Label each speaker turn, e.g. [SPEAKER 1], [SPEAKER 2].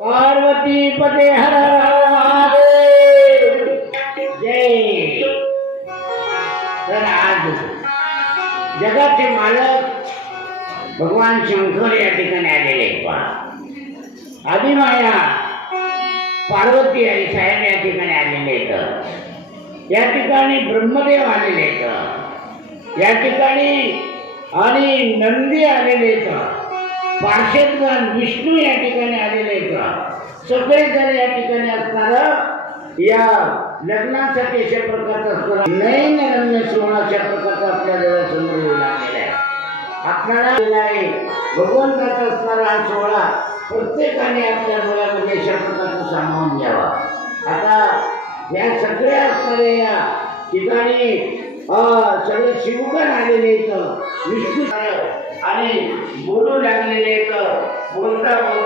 [SPEAKER 1] पार्वती पते हर हर महादेव. जय. तर आज जगाचे मालक भगवान शंकर या ठिकाणी आलेले आहेत पहा आदिमाया पार्वती आणि साहेब या ठिकाणी आलेले आहेत. या ठिकाणी ब्रह्मदेव आलेले आहेत. या ठिकाणी आणि नंदी आलेले आहेत. पार्श्वगण विष्णू या ठिकाणी आलेले आहेत. सगळे जण या ठिकाणी असणार या लग्नासाठी अशा प्रकारचा असणार नयन रम्य सोहळा अशा प्रकारचा आपल्याला समोर येऊन आलेला आहे. आपल्याला आहे भगवंताचा असणारा हा सोहळा प्रत्येकाने आपल्या डोळ्यामध्ये अशा प्रकारचं सामावून घ्यावा. आता या सगळ्या असणाऱ्या या ठिकाणी अं, सगळे शिवगण आलेले इथं विष्णू आणि बोलून लागलेले इथं बोलता बोलता आता लग्न